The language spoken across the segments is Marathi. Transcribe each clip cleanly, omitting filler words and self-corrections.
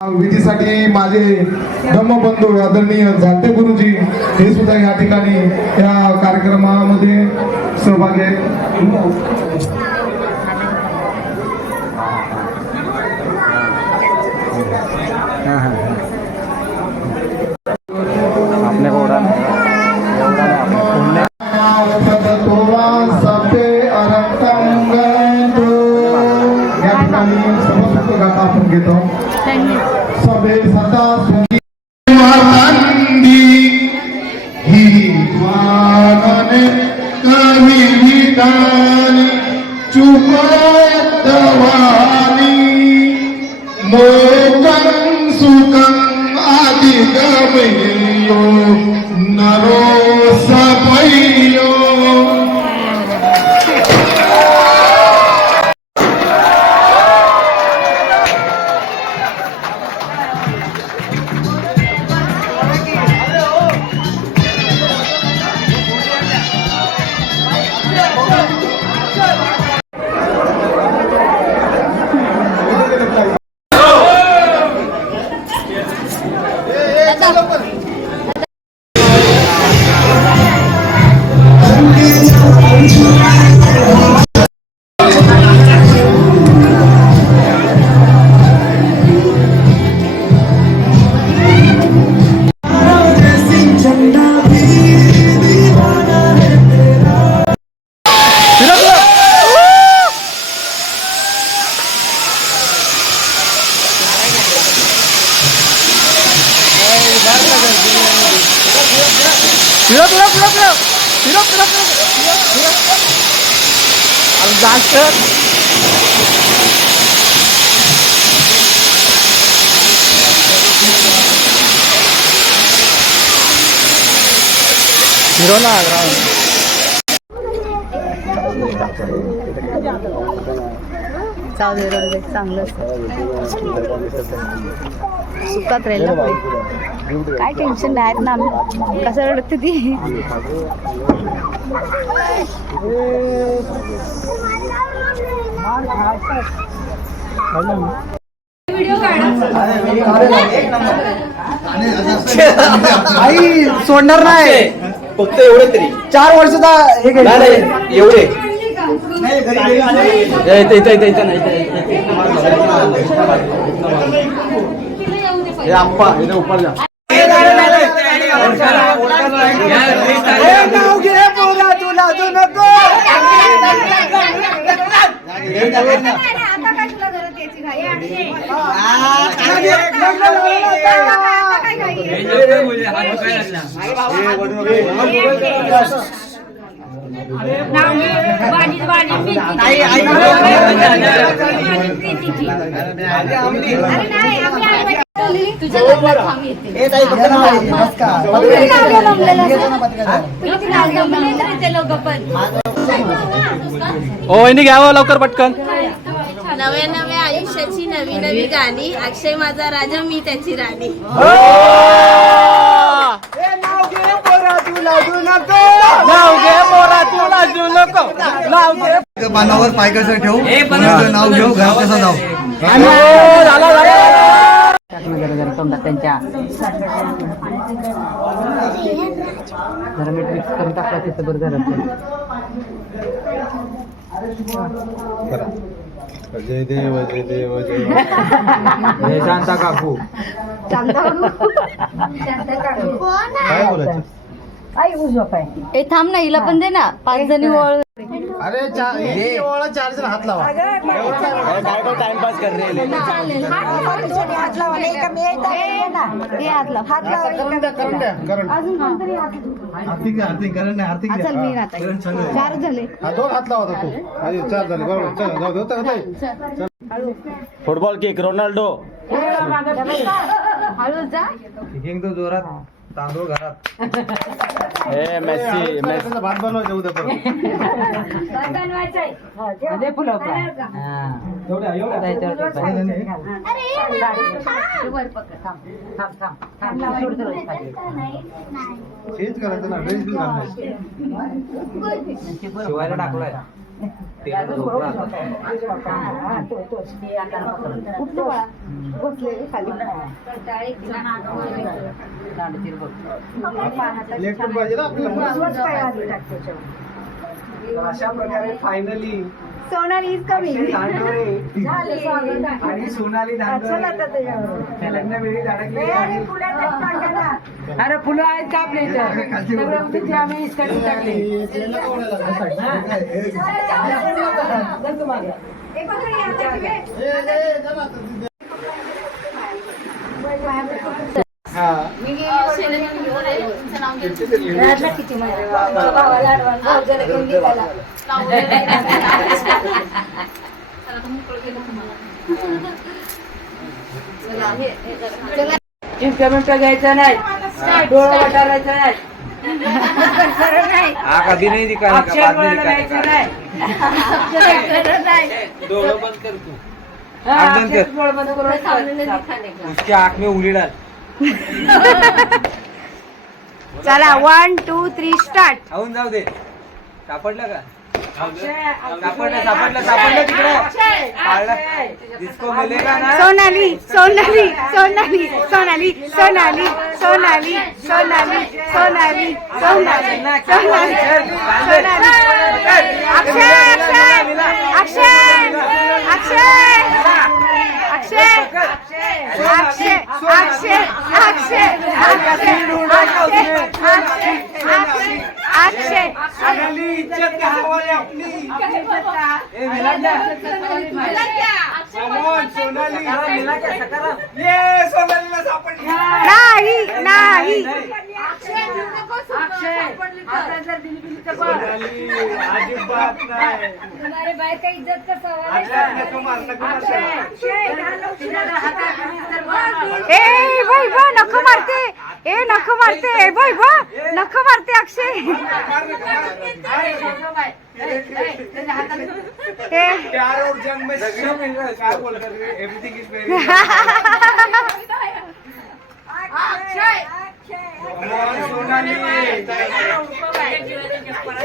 विधीसाठी माझे धम्मबंधू आदरणीय जाते गुरुजी हे सुद्धा या ठिकाणी या कार्यक्रमामध्ये सहभागी आहेत. आपण घेतो सबे सदा सुखी ही वागने कवी विधानी चुपतवानी मोकं सुखं अधिगमयो नरो सपयो. चांगलं सुखात राहील ना काय टेन्शन नाही आहेत ना. कसं रडते ती आई सोडणार नाही फक्त एवढे तरी 4 वर्षाचा हे एवढे आप्पा इथे उपर जा. नाव घे पोरा तुला तू नको वहिनी घ्यावं लवकर पटकन. नव्या नव्या आयुष्याची नवी नवी गाणी. अक्षय माझा राजा मी त्याची राणी. नाव घे पोरा तुला तू नको पानावर पाय कसं ठेवू नाव घेऊ घर कसं जाऊ. त्यांच्या जरा मीठ मिक्स करून टाकला तिथं बरं झालं. जय देव जय देव जय शांता काकू काय बोलायचं. ए थांब ना, हिला पण दे ना. 5 जणी वळ. अरे 4 जण हात लावा. टाइमपास कर रहे आरती करण नाही आरती 4 झाले. 2 हात लावा तू. 4 झाले बरोबर. चल जाऊ. Football kick Ronaldo. हळू जा. तो जोरात तांदूळ घरात. मेसी भात बनवायचं उद्या परत. हेच करायचं ना. ड्रेस बिल घालायचं. शिवायला टाकलाय. इलेक्ट्रिक पाहिजे ना आपल्याला. अशा प्रकारे फायनली सोनाली इज कमिंग. आणि सोनाली धांडोरे लग्नवेळी धडकली आणि अरे फुलं आहेत का आपल्या इथं सगळं तिथे आम्ही इसकटून टाकले. मी गेली तुमचं नाव घेतलं. किती भावाला advance भाऊजाला घेऊन निघाला. चला, तर मोकळं केलं तुम्हाला. चला, चिमट्या मिमट्या घ्यायचं नाही, डोळा वाटायचं नाही, हा कधी नाही दिखाने का अक्षर बाद में बोलायला दिखाने जायचं का. नाही. डोळं बंद कर तू. हा, आग बंद कर. अक्षर डोळा बंद करून सामने नहीं दिखाने का. उसकी आंख में उंगली डाल. चला 1 2 3 स्टार्ट. खाऊन जाऊ दे. सापडलं का? अक्षय, सापडलं तिकडे. पाळलं. जिसको मिलेगा ना. सोनाली सोनाली सोनाली सोनाली सोनाली सोनाली सोनाली सोनाली सोनाली सोनाली सोनाली. अक्षय अक्षय अक्षय अक्षय अक्षय अक्षय अक्षय अक्षय अक्षय सोनाली इज्जत का हवाले अपनी. ए मिला क्या? समोन सोनाली मिला क्या सकरा? ये सोनालीला सापडली. नाही नाही अक्षय आता जर दिली बिली तर बघ. सोनाली अजिबात नाही. तुम्हारे भाई का इज्जत का सवाल आता नको मार, नको मार. तुझ्या हातात दिली तर बघ. ए भाई बा नको मारते. ए नको मारते. ए भाई बा नको मारते अक्षय. त्याच्या हातात ए प्यार और जंग में सब मिल रहा है. क्या बोल रहे हो? Everything is very Sonali.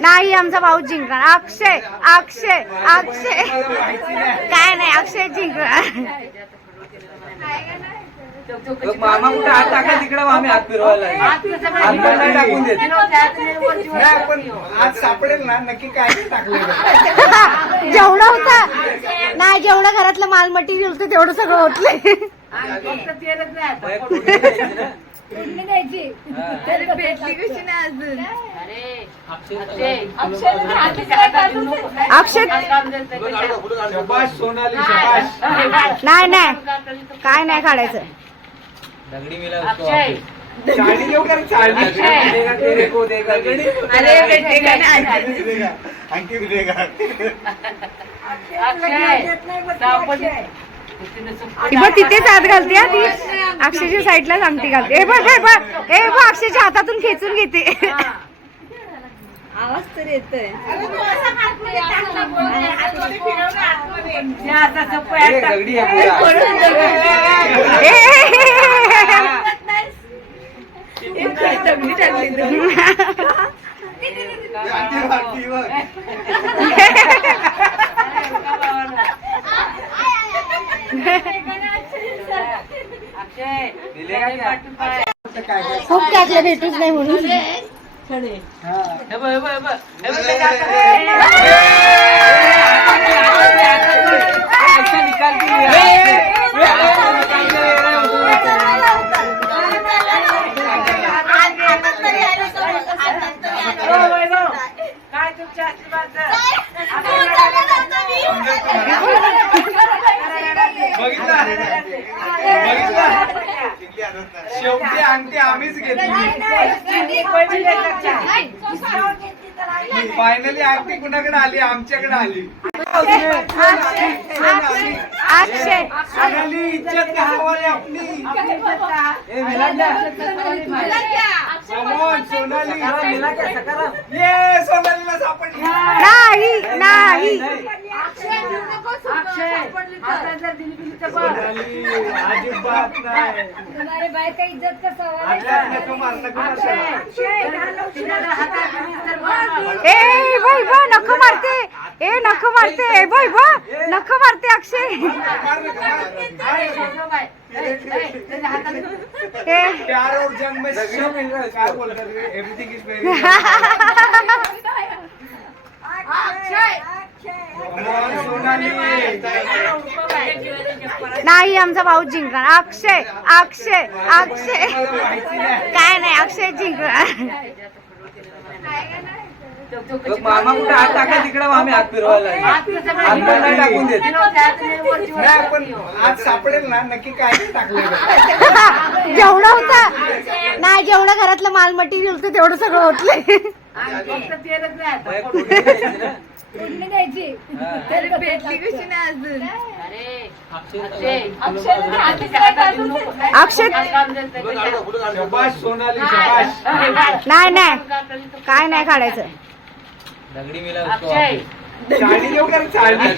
नाही आमचा भाऊ जिंकणार. अक्षय अक्षय अक्षय काय नाही अक्षय जिंकणार. बघ, मामा कुठे हात टाका तिकडे आम्ही हात फिरवायला आहे. हात नाही टाकून देत. नाही पण आज सापडेल ना नक्की काय टाकलेलं. जेवढं होता नाही जेवढं घरातलं माल मटेरियल होतं तेवढं सगळं होतलंय. फक्त तेलच नाही आता. बाई, कुठे द्यायची ना? अक्षय शबाश सोनाली, शबाश. नाही नाही काय नाही काढायचं. दगडी मिला उसको वापस. चाळणी घेऊ का रे? चाळणी देगा तेरे को देगा. अंकित देगा. ती बघ तिथेच हात घालते हा ती. अक्षयच्या साईडला सांगते घालते. ए बघ ए बघ ए बघ अक्षयच्या हातातून खेचून घेते. आवाज तर येतोय. ये दगडी आहे पूरा. दिलेगा क्या? खूप टाकलं भेटूच नाही म्हणून. ऐसा निकाल काय तुमच्या शेवटी अंगठी आम्हीच घेतली. फायनली अंगठी कुणाकडे आली? आमच्याकडे आली. अक्षय सोनाली इज्जत का हवाले अपनी. ए मिला क्या? समोन सोनाली मिला क्या सकरा? ये सोनालीला सापडली. नाही नाही अक्षय आता जर दिली बिली तर बघ. सोनाली अजिबात नाही. तुम्हारे भाई का इज्जत का सवाल आता नको मार, नको मार. तुझ्या हातात दिली तर बघ. ए भाई बा नको मारते. ए नख मारते नख मारते अक्षय प्यार और जंग में सब मिल रहा है क्या बोल रहे हैं एवरीथिंग इज वेरी सोनाली नाही आमचा भाऊ जिंकणार अक्षय अक्षय अक्षय काय नाही अक्षय जिंकणार मामा कुठे हात टाका तिकडे आम्ही हात फिरवायला नाही टाकून देत नाही पण आज सापडेल ना नक्की काय टाकलं जेवढं होतं नाही जेवढं घरातलं माल मटेरियल होतं तेवढं सगळं होतलंय अक्षय शबाश सोनाली शबाश नाही नाही काय नाही काढायचं चाळी घेऊ का चाळी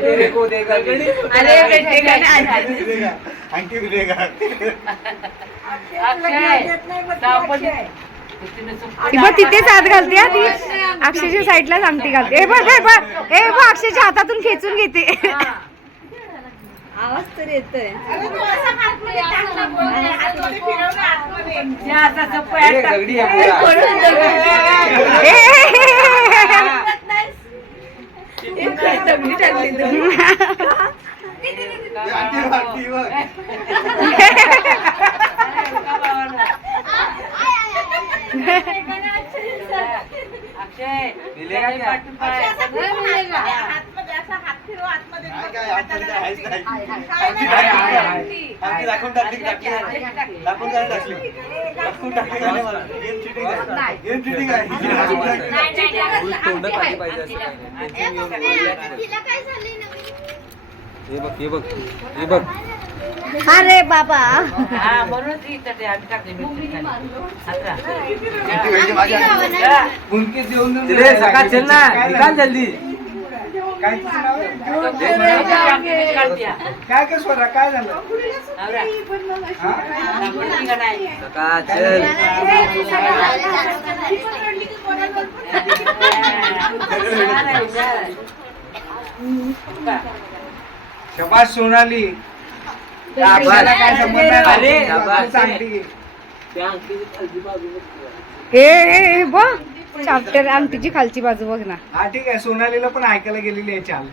तेरे को देगा अरे भेटेगा ना आणखी विवेक ती बघ तिथेच हात घालते हा ती अक्षयच्या साईडला अंगठी घालते ए बघ अक्षयच्या हातातून खेचून घेते आवाज तर येतोय दगडी आहे दाखवून टाकली दाखवून टाकली गेम चिटिंग आहे हे बघ अरे बाबा उनके देऊन सकाळ चल ना निकाल जल्दी काय काय स्वरा काय झालं सकाळ चल शबाश सोनाली आपल्याला काय संबंध नाही सांगते हे बघ चाप्टर अंगठीची खालची बाजू बघ ना हा ठीक आहे सोनालीला पण ऐकायला गेलेली आहे चाल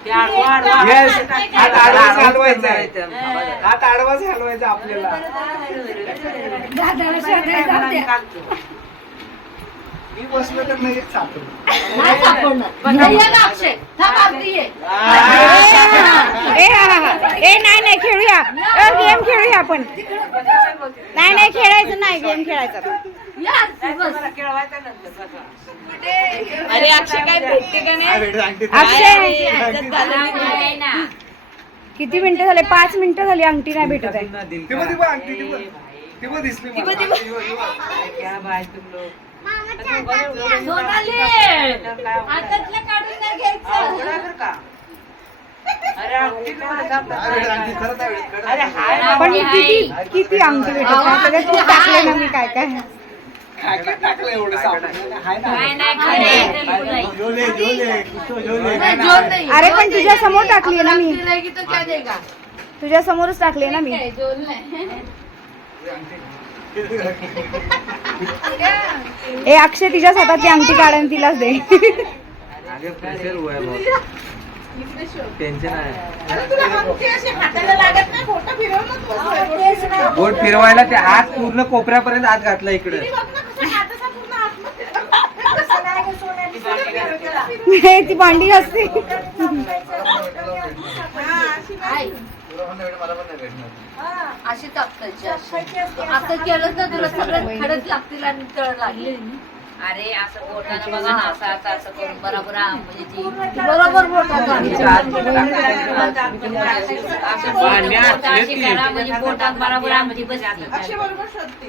Yes, हात आडवाच हलवायचा आहे हात आडवाच हलवायचा आपल्याला मी बसलो तर नाही सापडलं नाही खेळूया गेम खेळूया आपण नाही खेळायचं नाही गेम खेळायचा अरे अक्षय काय भेटते का नाही अक्षय किती मिनिटं झाले 5 मिनिटं झाली अंगठी नाही भेटत आहे दिसली पण किती अंगठी भेटत नाही सगळं तू टाकले ना मी काय काय टाकलं एवढं अरे पण तुझ्या समोर टाकली ना मी तुझ्या समोरच टाकली ना मी ए अक्षय तिच्या स्वतःची अंगठी काढून तिलाच दे टेन्शन आहे बोट फिरवायला ते हात पूर्ण कोपऱ्यापर्यंत हात घातला इकडे ती भांडी असते अशी टाकतायची असं केलं तर तुला सगळं खडच लागतील आणि तळ लागले अरे असं बोटानं बघा ना असं करून बरोबर म्हणजे ती बरोबर म्हणजे बोटात बरोबर म्हणजे बसते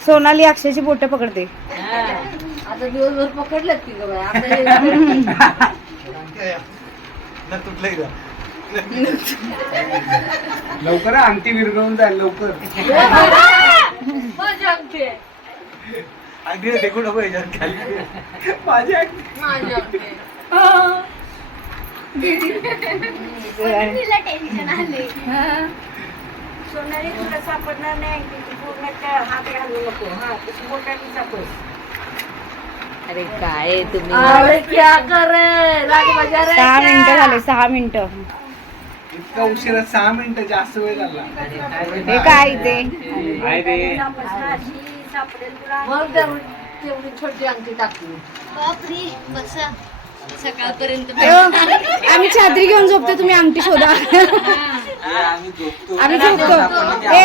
सोनाली अक्षयची बोट पकडते आता दिवसभर पकडलं की ग बाई लवकर अंगठी विरघळून जाईल लवकर मजा अंगठी टेकू नको याच्यात खाली. माझी अंगठी. माझी अंगठी. तिला टेन्शन आले. सोनाली तुला सापडणार नाही अंगठी. पूर्ण हात घालू नको. हा तशी बोटाने सापड. अरे काय तुम्ही अरे क्या करे राग बजा रे 6 मिनिटं झाले 6 मिनिटं. इतका उशिरा 6 मिनिटं जास्त वेळ झाला. हे काय इथे काय रे सापडेल तुला. मग तेवढी छोटी अंगठी टाकली. बापरे बसा सकाळपर्यंत आम्ही छत्री घेऊन झोपतो तुम्ही अंगठी शोधा. आम्ही झोपतो. ए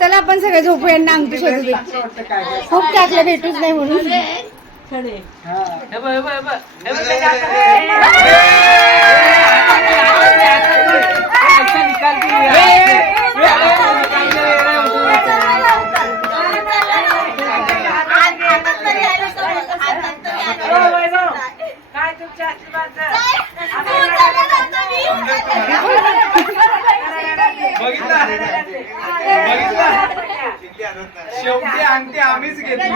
चला आपण सगळे झोपू यांना अंगठी शोधू दे. वाटतं काय काय. खूप टाकलं भेटूच नाही म्हणून. काय तुमच्या आशीर्वाद. बघितला शेवटी अंगठी आम्हीच घेतली.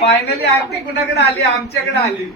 फायनली अंगठी कुणाकडे आली? आमच्याकडे आली.